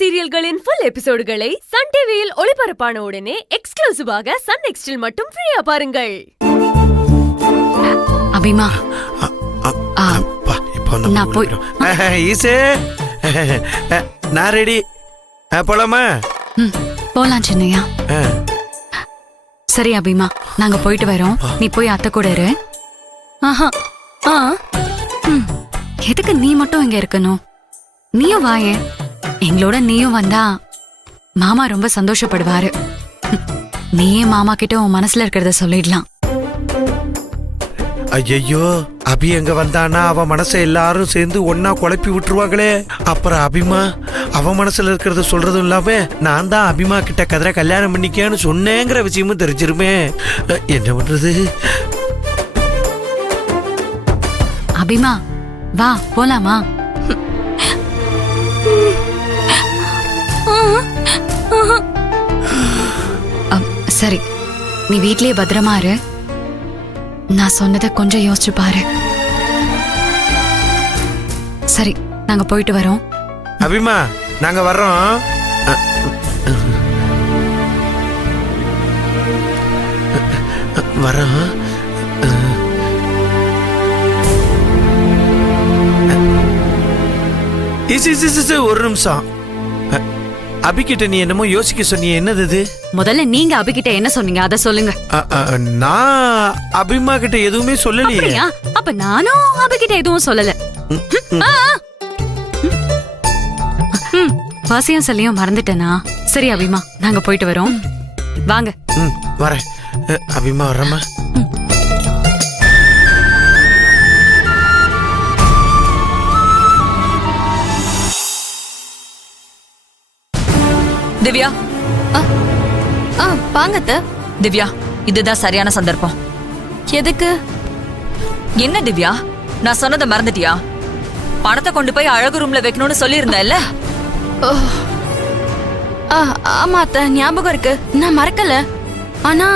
சீரியல்களின் full எபிசோடுகளை Sun டிவியில் ஒளிபரப்பான உடனே எக்ஸ்க்ளூசிவாக சன் நெக்ஸ்டில் மட்டும் ஃப்ரீயா பாருங்கள். அபிமா, நான் போய் ஈசே நான் ரெடி. போலாமா? போலாம் சின்னையா. சரி அபிமா, நாங்க போயிட்டு வரோம். நீ போய் அத்தை கூட இரு. எதுக்கு நீ மட்டும் இங்க இருக்கணும்? நீயும் வாயே. எங்களோட நீயும் வந்தா மாமா ரொம்ப சந்தோஷப்படுவாரு. நீயே மாமா கிட்ட உன் மனசுல இருக்கிறத சொல்லிடலாம். ஐயோ, அபி எங்க வந்தானா அவ மனசை எல்லாரும் சேர்ந்து ஒன்னா குழப்பி விட்டுருவாங்களே. அப்புறம் அபிமா அவ மனசுல இருக்கிறத சொல்றதும் இல்லாம நான் தான் அபிமா கிட்ட கதிர கல்யாணம் பண்ணிக்கேன்னு சொன்னேங்கிற விஷயமும் தெரிஞ்சிருமே. என்ன பண்றது? அபிமா வா போலாமா? சரி, நீ வீட்லயே பத்திரமா இரு. நான் சொன்னதை கொஞ்சம் யோசிச்சு பாரு. சரி, நாங்க போயிட்டு வரோம். அபிமா, நாங்க வர்றோம். வரோம். ஒரு நிமிஷம். அபிகிட்ட நீ என்னமோ யோசிக்க சொன்னீங்க, என்னது இது? முதல்ல நீங்க அபிகிட்ட என்ன சொன்னீங்க அத சொல்லுங்க. நான் அபிமா கிட்ட எதுவுமே சொல்லலையே. அப்ப நானும் அபிகிட்ட எதுவும் சொல்லல. வாசியம் சொல்லியும் மறந்துட்டேனா? சரி அபிமா, நாங்க போயிட்டு வரோம். வாங்க. வரேன். அபிமா வர்றமா? திவ்யா, வாங்கத்த. திவ்யா, இதுதான் சரியான சந்தர்ப்பம். எதுக்கு? என்ன திவ்யா, நான் சொன்னதை மறந்துட்டியா? பணத்தை கொண்டு போய் அழகு ரூம்ல வைக்கணும்னு சொல்லியிருந்தேன்ல. ஆமா அத்த, ஞாபகம் இருக்கு. நான் மறக்கல. ஆனா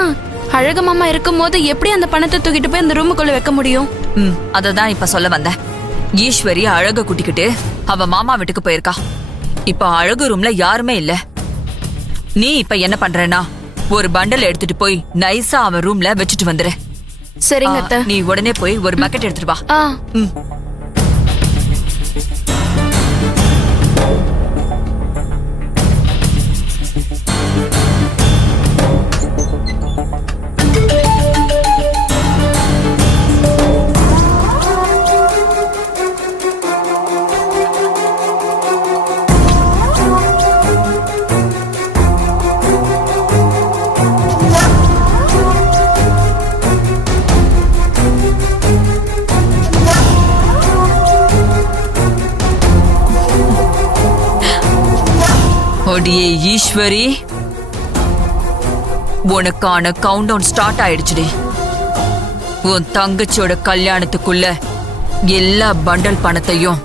அழகு மாமா இருக்கும் போது எப்படி அந்த பணத்தை தூக்கிட்டு போய் அந்த ரூமுக்குள்ள வைக்க முடியும்? அததான் இப்ப சொல்ல வந்தேன். ஈஸ்வரி அழக கூட்டிக்கிட்டு அவ மாமா வீட்டுக்கு போயிருக்கா. இப்ப அழகு ரூம்ல யாருமே இல்ல. நீ இப்ப என்ன பண்றேன்னா, ஒரு பண்டல் எடுத்துட்டு போய் நைஸா அவன் ரூம்ல வச்சுட்டு வந்துரு. சரிங்க அத்தை. நீ உடனே போய் ஒரு பக்கெட் எடுத்துட்டு வா. ஒடியே ஈஸ்வரி, உனக்கான கவுண்ட் டவுன் ஸ்டார்ட் ஆயிடுச்சுடி. உன் தங்கச்சியோட கல்யாணத்துக்குள்ள எல்லா பண்டல் பணத்தையும்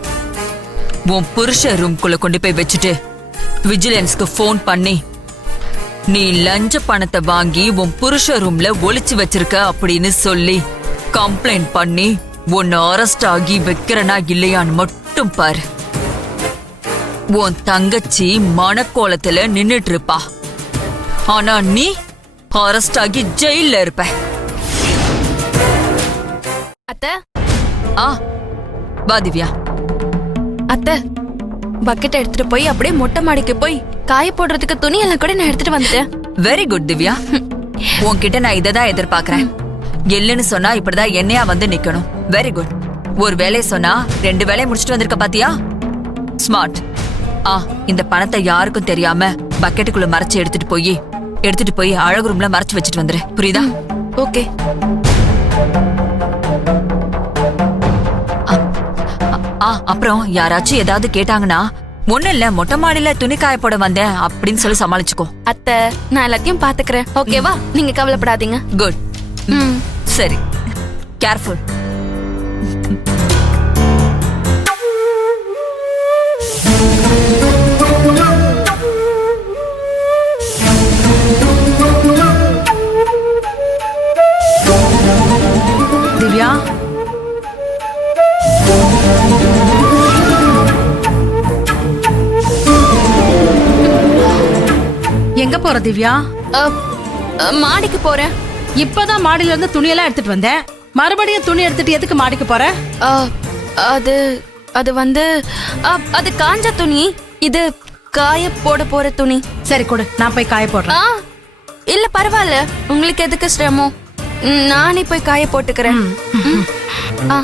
உன் புருஷ ரூம்குள்ள கொண்டு போய் வச்சுட்டு விஜிலன்ஸ்க்கு போன் பண்ணி நீ லஞ்ச பணத்தை வாங்கி உன் புருஷ ரூம்ல ஒளிச்சு வச்சிருக்க அப்படின்னு சொல்லி கம்ப்ளைண்ட் பண்ணி உன்னை அரெஸ்ட் ஆகி வைக்கிறனா இல்லையான்னு மட்டும் பாரு. உன் தங்கச்சி மனக்கோலத்துல நின்னுட்டு இருப்பா. ஆனா நீ அரெஸ்ட் ஆகி ஜெயில இருப்ப. அத்தை. வா திவ்யா. அத்தை, பக்கெட் எடுத்துட்டு போய் அப்படியே மொட்டை மாடிக்கு போய் காய போடுறதுக்கு துணி எல்லாம் கூட நான் எடுத்துட்டு வந்துட்டேன். Very good Divya. உன்கிட்ட நான் இததான் எதிர்பார்க்கறேன். எல்லுன்னு சொன்னா இப்படிதான் என்னையா வந்து நிக்கணும். Very good. ஒரு வேலையை சொன்னா 2 வேலையை முடிச்சுட்டு வந்திருக்க பாத்தியா? ஸ்மார்ட். இந்த பணத்தை யாருக்கும் தெரியாம பக்கெட்டுக்குள்ள மறைச்சு எடுத்துட்டு போய் அழகு ரூம்ல மறைச்சு வச்சுட்டு வந்துரு. புரியுதா? ஓகே. அப்புறம் யாராச்சும் ஏதாவது கேட்டாங்கன்னா, ஒண்ணு இல்ல மொட்டை மாடியில துணி காய போட வந்தேன் அப்படின்னு சொல்லி சமாளிச்சுக்கோ. அத்தை, நான் எல்லாத்தையும் பாத்துக்கிறேன். ஓகேவா? நீங்க கவலைப்படாதீங்க. குட். சரி, கேர்ஃபுல். திவ்யா, எங்க போற திவ்யா? அ, மாடிக்கு போறேன். இப்பதான் மாடியில இருந்து துணியெல்லாம் எடுத்துட்டு வந்தேன். மறுபடியும் துணி எடுத்துட்டு எதுக்கு மாடிக்கு போற? அ, அது அது வந்து அது காஞ்ச துணி. இது காய போற துணி. சரி கொடு, நான் போய் காய போடுறேன். இல்ல பரவாயில்ல, உங்களுக்கு எதுக்கு சிரமம்? நானே போய் காய போட்டுக்கிறேன். ஆ.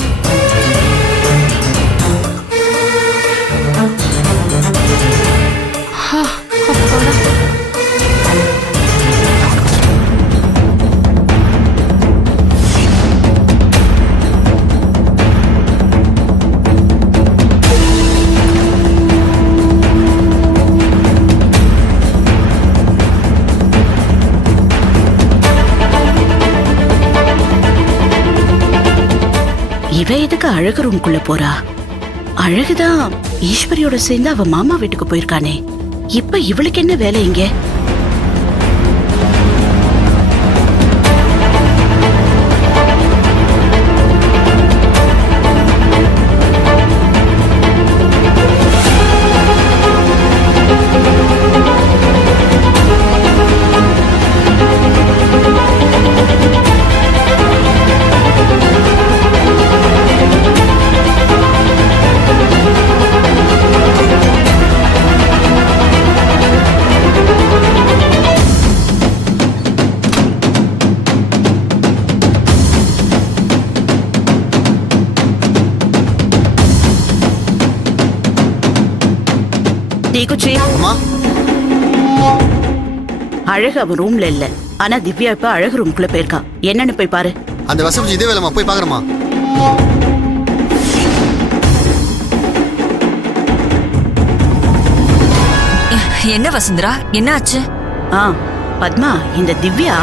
இவ எதுக்கு அழகு ரூம்குள்ள போறா? அழகுதான் ஈஸ்வரியோட சேர்ந்து அவ மாமா வீட்டுக்கு போயிருக்கானே. இப்ப இவளுக்கு என்ன வேலை இங்க? தீக்குச்சி, அழகு அவன் ரூம்ல இல்ல. ஆனா திவ்யா இப்ப அழகு ரூம்குள்ள போயிருக்கா. என்னன்னு போய் பாரு. அந்த வசதி இதே வேலைமா, போய் பாக்குறமா. என்ன வசுந்தரா, என்ன ஆச்சு? பத்மா, இந்த திவ்யா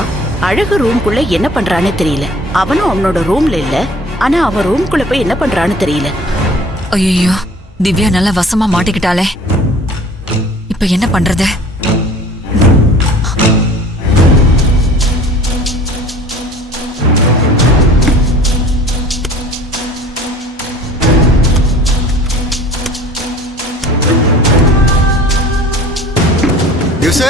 அழகு ரூம்குள்ள என்ன பண்றான்னு தெரியல. அவனும் அவனோட ரூம்ல இல்ல. ஆனா அவன் ரூம்குள்ள போய் என்ன பண்றான்னு தெரியல. ஐயோ, திவ்யா நல்லா வசமா மாட்டிக்கிட்டாளே. இப்ப என்ன பண்றது? திவ்சே,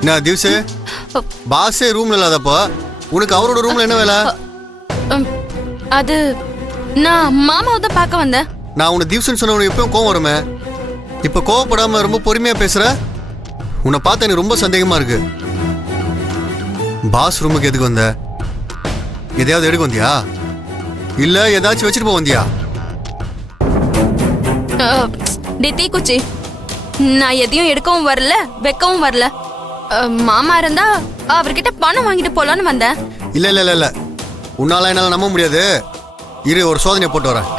என்ன திவ்சே, பாஸே ரூம்ல இல்லாதப்ப உனக்கு அவரோட ரூம்ல என்ன வேலை? அது நான் மாமாவை தான் பார்க்க வந்தேன். நான் உன்னை திவ்சன் சொன்ன உனக்கு எப்பவும் கோவம் வருமே. இப்ப கோவப்படாம ரொம்ப பொறுமையா பேசுற. உன்னை பார்த்த எனக்கு ரொம்ப சந்தேகமா இருக்கு. பாஸ் ரூமுக்கு எதுக்கு வந்த? எதையாவது எடுக்க வந்தியா? இல்ல ஏதாச்சும் வச்சுட்டு போக வந்தியா? தீக்குச்சி, நான் எதையும் எடுக்கவும் வரல, வைக்கவும் வரல. மாமா இருந்தா அவர்கிட்ட பணம் வாங்கிட்டு போலான்னு வந்தேன். இல்ல இல்ல இல்ல இல்ல, உன்னால என்னால நம்ப முடியாது. இரு, ஒரு சோதனை போட்டு வரேன்.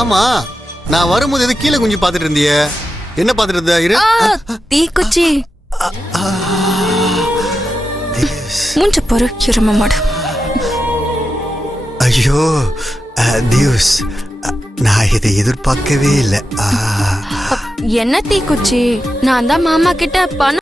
ஆமா, நான் வரும்போது எது கீழே குஞ்சு பாத்துட்டு இருந்தியே, என்ன பாத்துட்டு இருந்த? இரு. தீக்குச்சி மூஞ்ச பாரு, எரும மாடு. ஐயோ திவ்ஸ், நான் இதை எதிர்பார்க்கவே இல்லை. என்ன தீக்குச்சி, நான் தான் மாமா கிட்ட பணம்